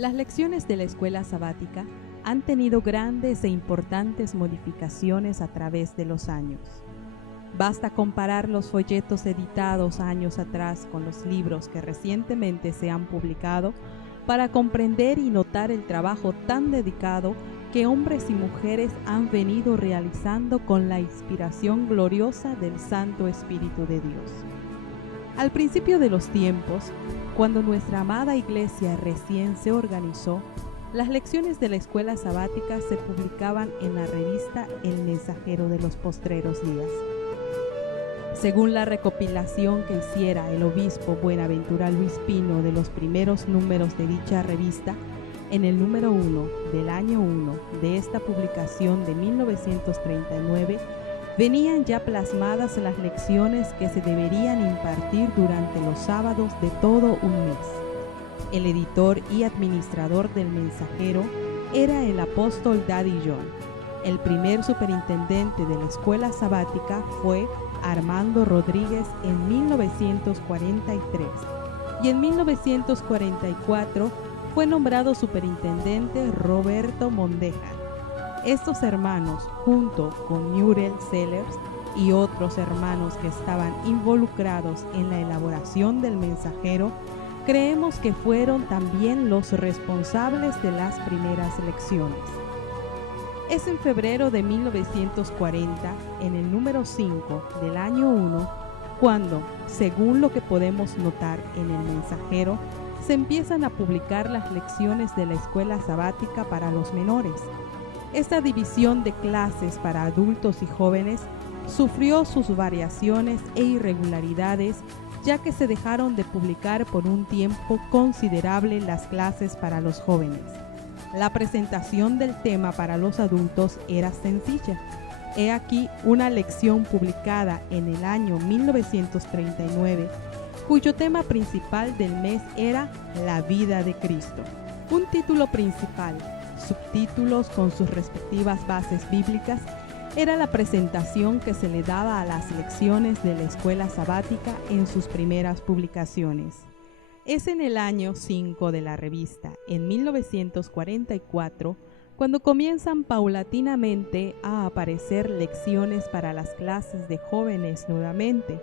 Las lecciones de la escuela sabática han tenido grandes e importantes modificaciones a través de los años. Basta comparar los folletos editados años atrás con los libros que recientemente se han publicado para comprender y notar el trabajo tan dedicado que hombres y mujeres han venido realizando con la inspiración gloriosa del Santo Espíritu de Dios. Al principio de los tiempos, cuando nuestra amada iglesia recién se organizó, las lecciones de la escuela sabática se publicaban en la revista El Mensajero de los Postreros Días. Según la recopilación que hiciera el obispo Buenaventura Luis Pino de los primeros números de dicha revista, en el número 1 del año 1 de esta publicación de 1939, venían ya plasmadas las lecciones que se deberían impartir durante los sábados de todo un mes. El editor y administrador del Mensajero era el apóstol Daddy John. El primer superintendente de la escuela sabática fue Armando Rodríguez en 1943 y en 1944 fue nombrado superintendente Roberto Mondeja. Estos hermanos, junto con Muriel Sellers y otros hermanos que estaban involucrados en la elaboración del Mensajero, creemos que fueron también los responsables de las primeras lecciones. Es en febrero de 1940, en el número 5 del año 1, cuando, según lo que podemos notar en el Mensajero, se empiezan a publicar las lecciones de la escuela sabática para los menores. Esta división de clases para adultos y jóvenes sufrió sus variaciones e irregularidades, ya que se dejaron de publicar por un tiempo considerable las clases para los jóvenes. La presentación del tema para los adultos era sencilla. He aquí una lección publicada en el año 1939, cuyo tema principal del mes era La vida de Cristo. Un título principal, subtítulos con sus respectivas bases bíblicas, era la presentación que se le daba a las lecciones de la escuela sabática en sus primeras publicaciones. Es en el año 5 de la revista, en 1944, cuando comienzan paulatinamente a aparecer lecciones para las clases de jóvenes nuevamente,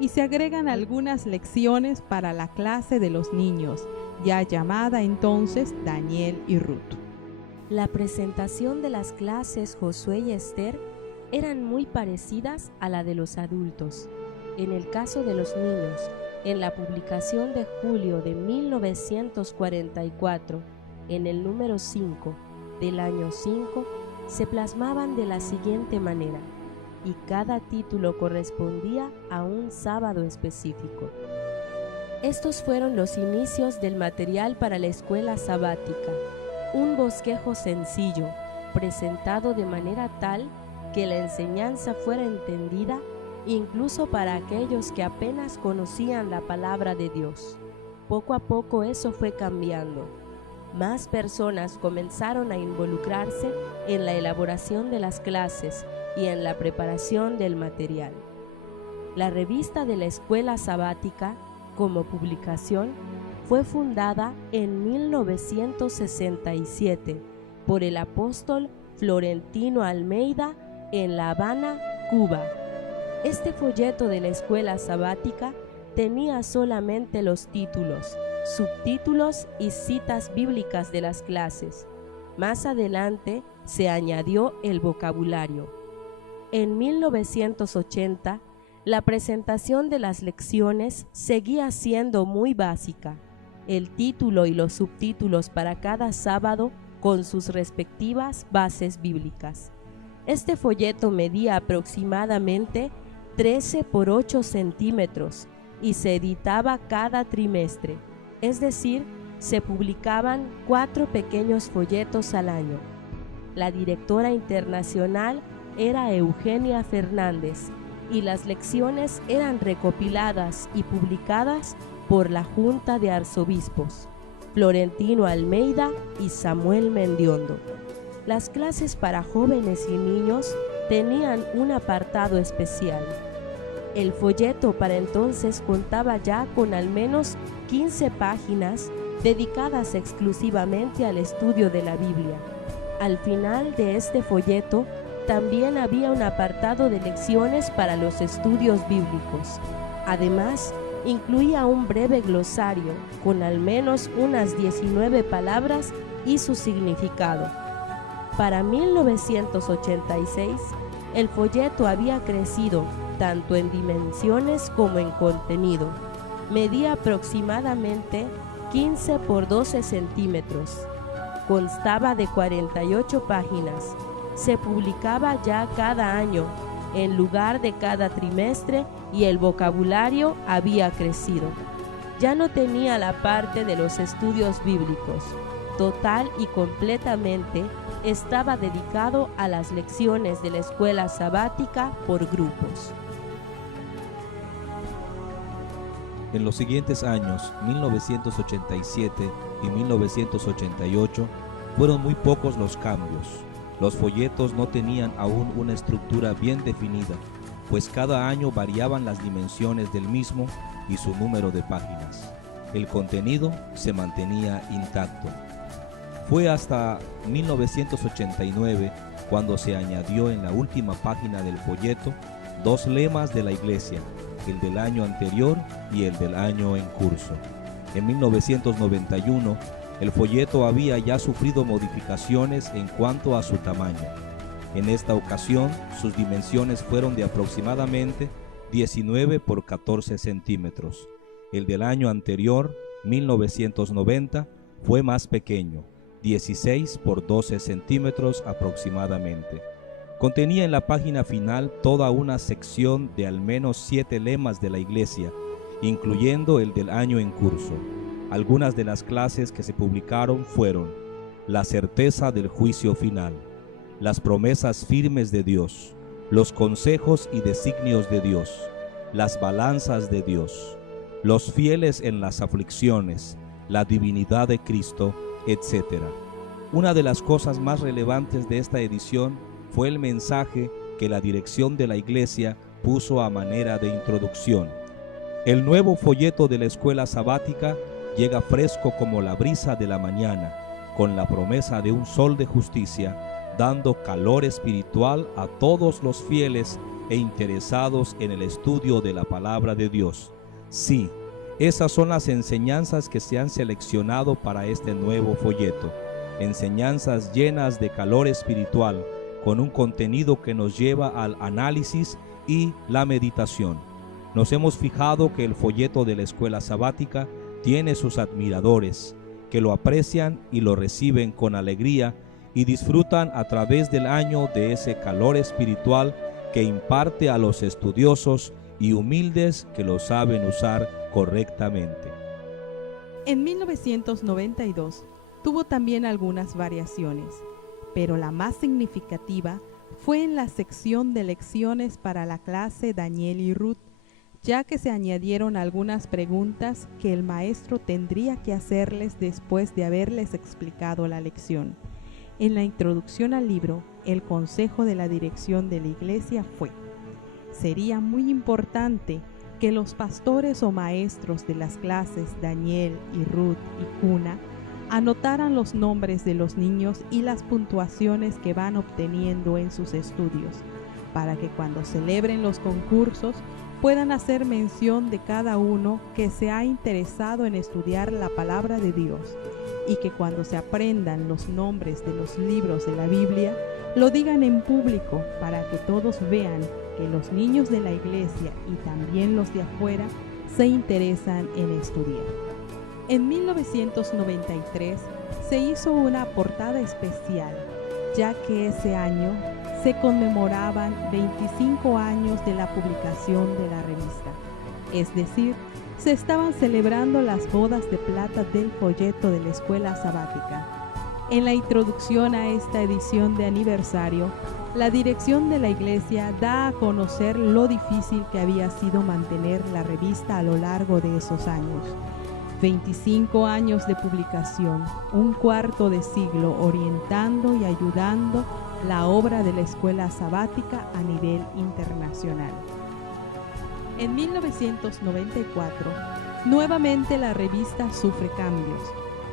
y se agregan algunas lecciones para la clase de los niños, ya llamada entonces Daniel y Ruth. La presentación de las clases Josué y Esther eran muy parecidas a la de los adultos. En el caso de los niños, en la publicación de julio de 1944, en el número 5 del año 5, se plasmaban de la siguiente manera, y cada título correspondía a un sábado específico. Estos fueron los inicios del material para la escuela sabática, un bosquejo sencillo, presentado de manera tal que la enseñanza fuera entendida incluso para aquellos que apenas conocían la palabra de Dios. Poco a poco eso fue cambiando. Más personas comenzaron a involucrarse en la elaboración de las clases y en la preparación del material. La revista de la escuela sabática, como publicación, fue fundada en 1967 por el apóstol Florentino Almeida en La Habana, Cuba. Este folleto de la escuela sabática tenía solamente los títulos, subtítulos y citas bíblicas de las clases. Más adelante se añadió el vocabulario. En 1980, la presentación de las lecciones seguía siendo muy básica. El título y los subtítulos para cada sábado con sus respectivas bases bíblicas. Este folleto medía aproximadamente 13 por 8 centímetros y se editaba cada trimestre, es decir, se publicaban 4 pequeños folletos al año. La directora internacional era Eugenia Fernández y las lecciones eran recopiladas y publicadas por la Junta de Arzobispos, Florentino Almeida y Samuel Mendiondo. Las clases para jóvenes y niños tenían un apartado especial. El folleto para entonces contaba ya con al menos 15 páginas dedicadas exclusivamente al estudio de la Biblia. Al final de este folleto también había un apartado de lecciones para los estudios bíblicos. Además, incluía un breve glosario con al menos unas 19 palabras y su significado. Para 1986, el folleto había crecido tanto en dimensiones como en contenido. Medía aproximadamente 15 por 12 centímetros. Constaba de 48 páginas. Se publicaba ya cada año, en lugar de cada trimestre, y el vocabulario había crecido. Ya no tenía la parte de los estudios bíblicos. Total y completamente estaba dedicado a las lecciones de la escuela sabática por grupos. En los siguientes años, 1987 y 1988, fueron muy pocos los cambios. Los folletos no tenían aún una estructura bien definida, pues cada año variaban las dimensiones del mismo y su número de páginas. El contenido se mantenía intacto. Fue hasta 1989 cuando se añadió en la última página del folleto 2 lemas de la iglesia, el del año anterior y el del año en curso. En 1991, el folleto había ya sufrido modificaciones en cuanto a su tamaño. En esta ocasión, sus dimensiones fueron de aproximadamente 19 por 14 centímetros. El del año anterior, 1990, fue más pequeño, 16 por 12 centímetros aproximadamente. Contenía en la página final toda una sección de al menos 7 lemas de la iglesia, incluyendo el del año en curso. Algunas de las clases que se publicaron fueron: la certeza del juicio final, las promesas firmes de Dios, los consejos y designios de Dios, las balanzas de Dios, los fieles en las aflicciones, la divinidad de Cristo, etc. Una de las cosas más relevantes de esta edición fue el mensaje que la dirección de la iglesia puso a manera de introducción. El nuevo folleto de la escuela sabática llega fresco como la brisa de la mañana, con la promesa de un sol de justicia, dando calor espiritual a todos los fieles e interesados en el estudio de la palabra de Dios. Sí, esas son las enseñanzas que se han seleccionado para este nuevo folleto, enseñanzas llenas de calor espiritual, con un contenido que nos lleva al análisis y la meditación. Nos hemos fijado que el folleto de la escuela sabática tiene sus admiradores, que lo aprecian y lo reciben con alegría y disfrutan a través del año de ese calor espiritual que imparte a los estudiosos y humildes que lo saben usar correctamente. En 1992 tuvo también algunas variaciones, pero la más significativa fue en la sección de lecciones para la clase Daniel y Ruth, ya que se añadieron algunas preguntas que el maestro tendría que hacerles después de haberles explicado la lección. En la introducción al libro, el consejo de la dirección de la iglesia fue: sería muy importante que los pastores o maestros de las clases Daniel y Ruth y Cuna anotaran los nombres de los niños y las puntuaciones que van obteniendo en sus estudios, para que cuando celebren los concursos puedan hacer mención de cada uno que se ha interesado en estudiar la palabra de Dios, y que cuando se aprendan los nombres de los libros de la Biblia, lo digan en público para que todos vean que los niños de la iglesia y también los de afuera se interesan en estudiar. En 1993 se hizo una portada especial, ya que ese año se conmemoraban 25 años de la publicación de la revista, es decir, se estaban celebrando las bodas de plata del folleto de la escuela sabática. En la introducción a esta edición de aniversario, la dirección de la iglesia da a conocer lo difícil que había sido mantener la revista a lo largo de esos años. 25 años de publicación, un cuarto de siglo orientando y ayudando la obra de la escuela sabática a nivel internacional. En 1994, nuevamente la revista sufre cambios,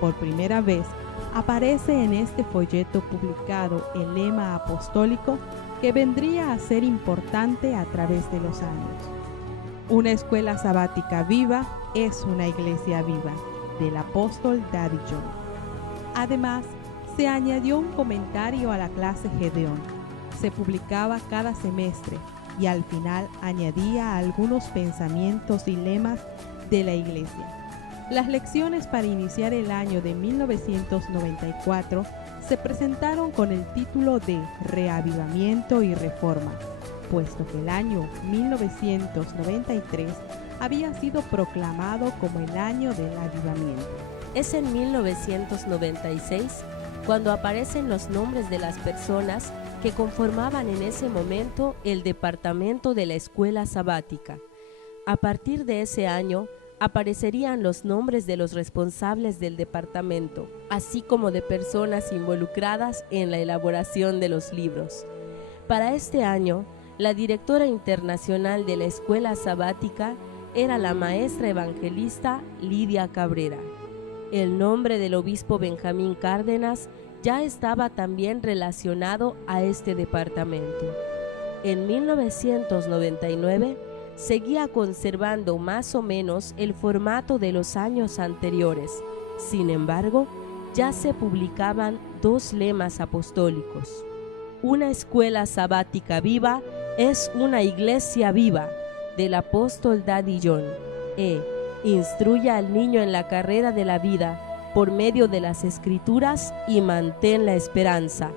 Por primera vez, aparece en este folleto publicado el lema apostólico que vendría a ser importante a través de los años. Una escuela sabática viva es una iglesia viva, del apóstol Daddy John. Además, se añadió un comentario a la clase Gedeón. Se publicaba cada semestre y al final añadía algunos pensamientos y lemas de la iglesia. Las lecciones para iniciar el año de 1994 se presentaron con el título de Reavivamiento y Reforma, puesto que el año 1993 había sido proclamado como el año del avivamiento. Es en 1996 cuando aparecen los nombres de las personas que conformaban en ese momento el departamento de la escuela sabática. A partir de ese año, aparecerían los nombres de los responsables del departamento, así como de personas involucradas en la elaboración de los libros. Para este año, la directora internacional de la escuela sabática era la maestra evangelista Lidia Cabrera. El nombre del obispo Benjamín Cárdenas ya estaba también relacionado a este departamento. En 1999, seguía conservando más o menos el formato de los años anteriores. Sin embargo, ya se publicaban dos lemas apostólicos. Una escuela sabática viva es una iglesia viva, del apóstol Daddy John. Instruya al niño en la carrera de la vida por medio de las Escrituras y mantén la esperanza,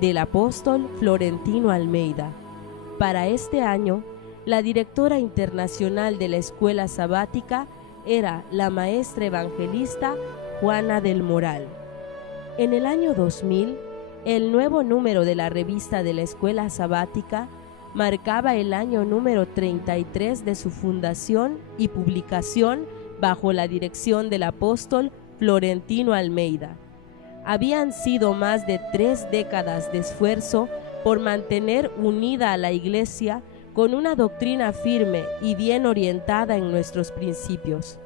del apóstol Florentino Almeida. Para este año, la directora internacional de la escuela sabática era la maestra evangelista Juana del Moral. En el año 2000, el nuevo número de la revista de la escuela sabática marcaba el año número 33 de su fundación y publicación bajo la dirección del apóstol Florentino Almeida. Habían sido más de 3 décadas de esfuerzo por mantener unida a la Iglesia con una doctrina firme y bien orientada en nuestros principios.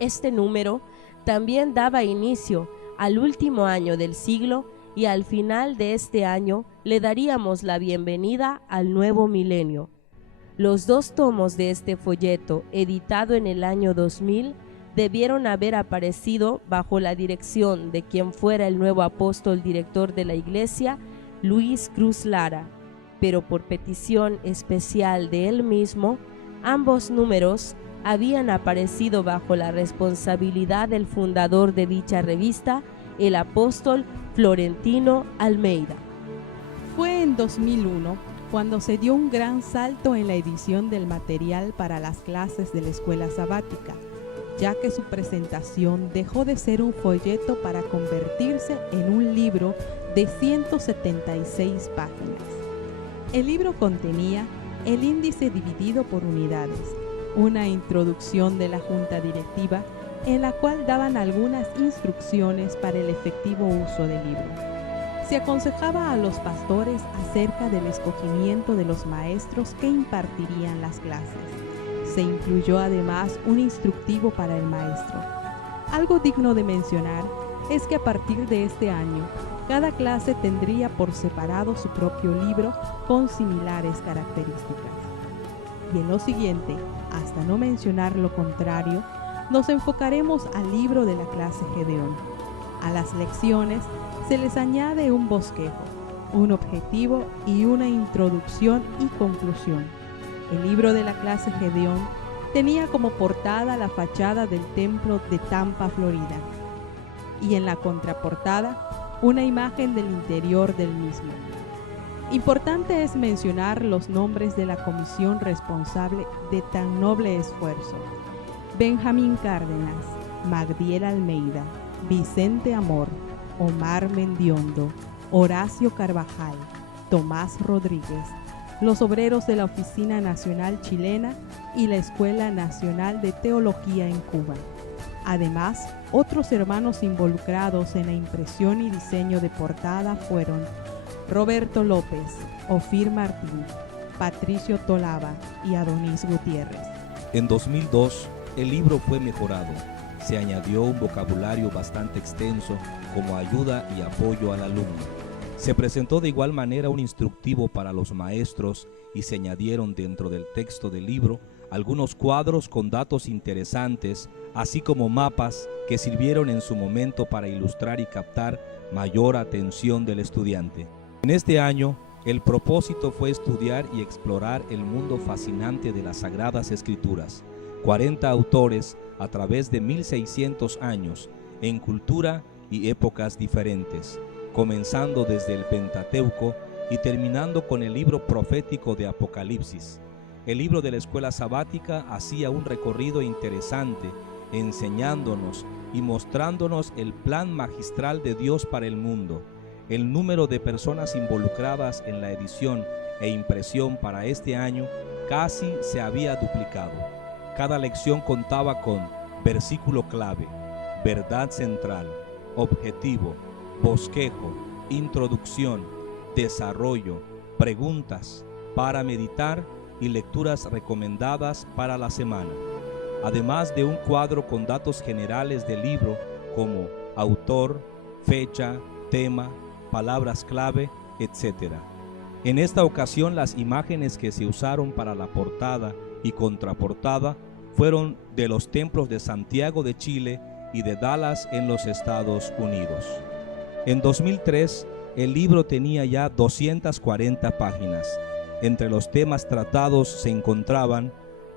Este número también daba inicio al último año del siglo y al final de este año le daríamos la bienvenida al nuevo milenio. Los 2 tomos de este folleto, editado en el año 2000, debieron haber aparecido bajo la dirección de quien fuera el nuevo apóstol director de la Iglesia, Luis Cruz Lara, pero por petición especial de él mismo, ambos números habían aparecido bajo la responsabilidad del fundador de dicha revista, el apóstol Florentino Almeida. Fue en 2001 cuando se dio un gran salto en la edición del material para las clases de la escuela sabática, ya que su presentación dejó de ser un folleto para convertirse en un libro de 176 páginas. El libro contenía el índice dividido por unidades, una introducción de la junta directiva en la cual daban algunas instrucciones para el efectivo uso del libro. Se aconsejaba a los pastores acerca del escogimiento de los maestros que impartirían las clases. Se incluyó además un instructivo para el maestro. Algo digno de mencionar es que a partir de este año, cada clase tendría por separado su propio libro con similares características. Y en lo siguiente, hasta no mencionar lo contrario, nos enfocaremos al libro de la clase Gedeón. A las lecciones se les añade un bosquejo, un objetivo y una introducción y conclusión. El libro de la clase Gedeón tenía como portada la fachada del templo de Tampa, Florida, y en la contraportada una imagen del interior del mismo. Importante es mencionar los nombres de la comisión responsable de tan noble esfuerzo: Benjamín Cárdenas, Magdiel Almeida, Vicente Amor, Omar Mendiondo, Horacio Carvajal, Tomás Rodríguez, los obreros de la Oficina Nacional Chilena y la Escuela Nacional de Teología en Cuba. Además, otros hermanos involucrados en la impresión y diseño de portada fueron Roberto López, Ofir Martín, Patricio Tolava y Adonis Gutiérrez. En 2002, el libro fue mejorado. se añadió un vocabulario bastante extenso como ayuda y apoyo al alumno. Se presentó de igual manera un instructivo para los maestros y se añadieron dentro del texto del libro algunos cuadros con datos interesantes, así como mapas que sirvieron en su momento para ilustrar y captar mayor atención del estudiante. En este año, el propósito fue estudiar y explorar el mundo fascinante de las Sagradas Escrituras, 40 autores a través de 1600 años, en cultura y épocas diferentes, comenzando desde el Pentateuco y terminando con el libro profético de Apocalipsis. El libro de la escuela sabática hacía un recorrido interesante, enseñándonos y mostrándonos el plan magistral de Dios para el mundo. El número de personas involucradas en la edición e impresión para este año casi se había duplicado. Cada lección contaba con versículo clave, verdad central, objetivo, bosquejo, introducción, desarrollo, preguntas para meditar y lecturas recomendadas para la semana, además de un cuadro con datos generales del libro como autor, fecha, tema, palabras clave, etc. En esta ocasión, las imágenes que se usaron para la portada y contraportada fueron de los templos de Santiago de Chile y de Dallas en los Estados Unidos. En 2003, el libro tenía ya 240 páginas. Entre los temas tratados se encontraban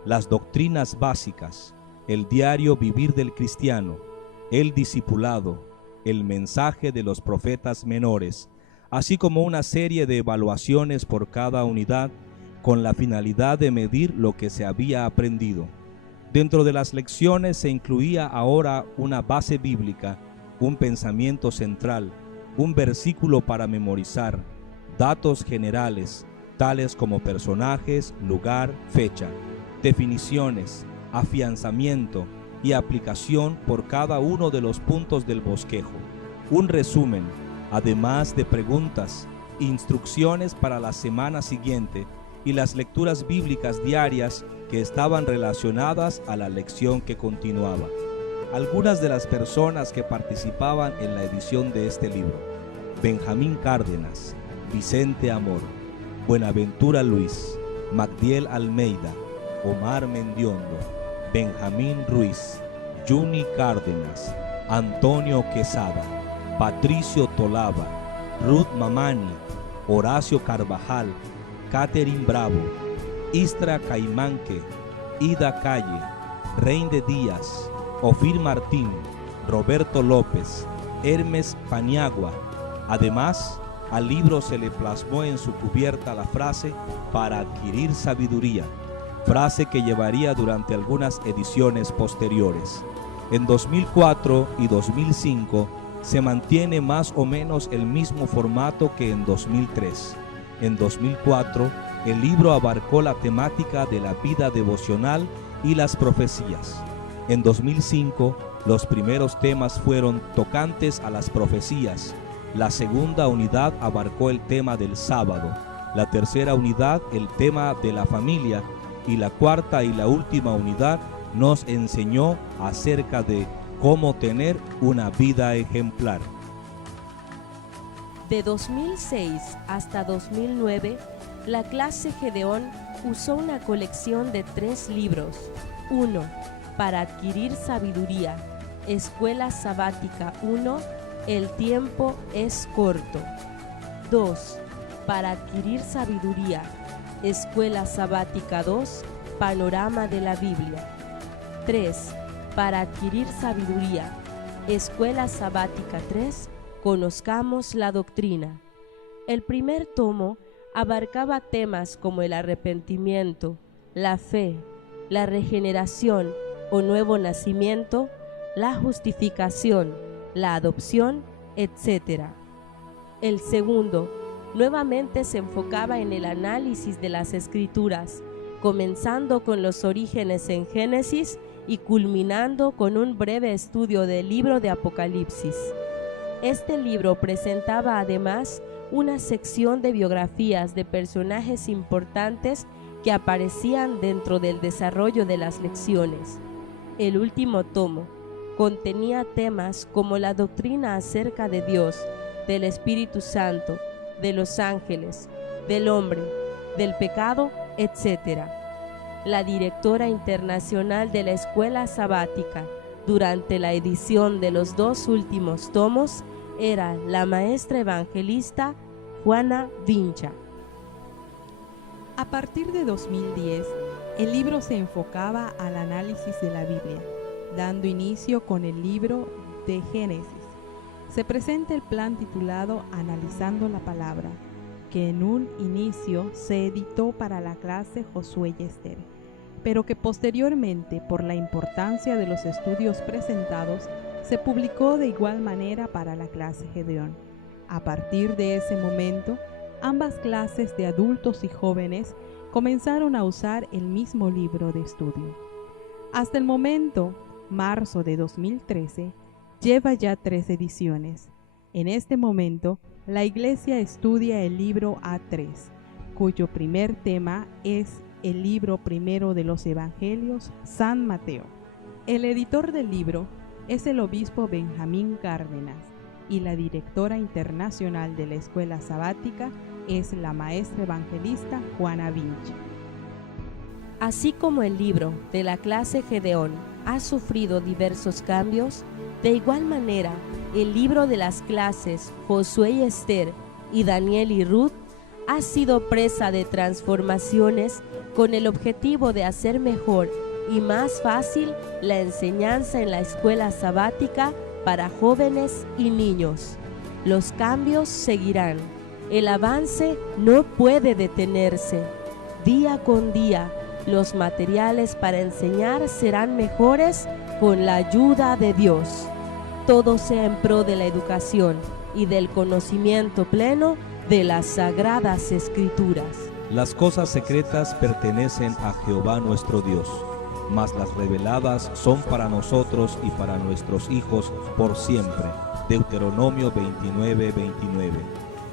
las doctrinas básicas, el diario vivir del cristiano, el discipulado, el mensaje de los profetas menores, así como una serie de evaluaciones por cada unidad con la finalidad de medir lo que se había aprendido. Dentro de las lecciones se incluía ahora una base bíblica, un pensamiento central, un versículo para memorizar, datos generales, tales como personajes, lugar, fecha, definiciones, afianzamiento y aplicación por cada uno de los puntos del bosquejo, un resumen, además de preguntas, instrucciones para la semana siguiente y las lecturas bíblicas diarias que estaban relacionadas a la lección que continuaba. Algunas de las personas que participaban en la edición de este libro: Benjamín Cárdenas, Vicente Amor, Buenaventura Luis, Magdiel Almeida, Omar Mendiondo, Benjamín Ruiz, Juni Cárdenas, Antonio Quesada, Patricio Tolava, Ruth Mamani, Horacio Carvajal, Catherine Bravo, Istra Caimanque, Ida Calle, Reinde Díaz, Ofir Martín, Roberto López, Hermes Paniagua. Además, al libro se le plasmó en su cubierta la frase "para adquirir sabiduría", frase que llevaría durante algunas ediciones posteriores. En 2004 y 2005 se mantiene más o menos el mismo formato que en 2003. En 2004, el libro abarcó la temática de la vida devocional y las profecías. En 2005, los primeros temas fueron tocantes a las profecías. La segunda unidad abarcó el tema del sábado, la tercera unidad el tema de la familia y la cuarta y la última unidad nos enseñó acerca de cómo tener una vida ejemplar. De 2006 hasta 2009, la clase Gedeón usó una colección de 3 libros. 1. Para adquirir sabiduría, Escuela Sabática 1, El tiempo es corto. 2. Para adquirir sabiduría, Escuela Sabática 2, Panorama de la Biblia. 3. Para adquirir sabiduría, Escuela Sabática 3, Conozcamos la doctrina. El primer tomo abarcaba temas como el arrepentimiento, la fe, la regeneración o nuevo nacimiento, la justificación, la adopción, etc. El segundo nuevamente se enfocaba en el análisis de las Escrituras, comenzando con los orígenes en Génesis y culminando con un breve estudio del libro de Apocalipsis. Este libro presentaba además una sección de biografías de personajes importantes que aparecían dentro del desarrollo de las lecciones. El último tomo, contenía temas como la doctrina acerca de Dios, del Espíritu Santo, de los ángeles, del hombre, del pecado, etc. La directora internacional de la Escuela Sabática durante la edición de los 2 últimos tomos era la maestra evangelista Juana Vincha. A partir de 2010, el libro se enfocaba al análisis de la Biblia, dando inicio con el libro de Génesis. Se presenta el plan titulado Analizando la Palabra, que en un inicio se editó para la clase Josué y Esther, pero que posteriormente, por la importancia de los estudios presentados, se publicó de igual manera para la clase Gedeón. A partir de ese momento, ambas clases de adultos y jóvenes comenzaron a usar el mismo libro de estudio. Hasta el momento, marzo de 2013, lleva ya 3 ediciones. En este momento, la Iglesia estudia el libro A3, cuyo primer tema es el libro primero de los Evangelios, San Mateo. El editor del libro es el obispo Benjamín Cárdenas y la directora internacional de la Escuela Sabática es la maestra evangelista Juana Vincha. Así como el libro de la clase Gedeón ha sufrido diversos cambios, de igual manera el libro de las clases Josué y Esther y Daniel y Ruth ha sido presa de transformaciones con el objetivo de hacer mejor y más fácil la enseñanza en la escuela sabática para jóvenes y niños. Los cambios seguirán. El avance no puede detenerse. Día con día, los materiales para enseñar serán mejores con la ayuda de Dios. Todo sea en pro de la educación y del conocimiento pleno de las Sagradas Escrituras. Las cosas secretas pertenecen a Jehová nuestro Dios, mas las reveladas son para nosotros y para nuestros hijos por siempre. Deuteronomio 29:29.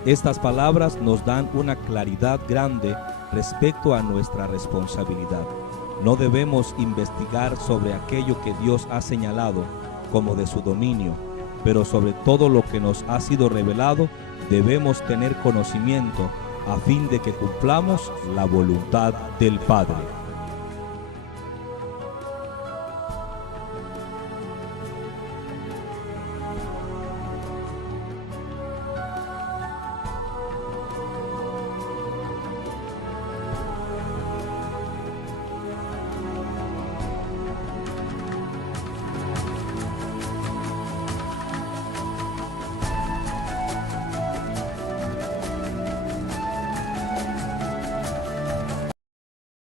Estas palabras nos dan una claridad grande respecto a nuestra responsabilidad. No debemos investigar sobre aquello que Dios ha señalado como de su dominio, pero sobre todo lo que nos ha sido revelado, debemos tener conocimiento a fin de que cumplamos la voluntad del Padre.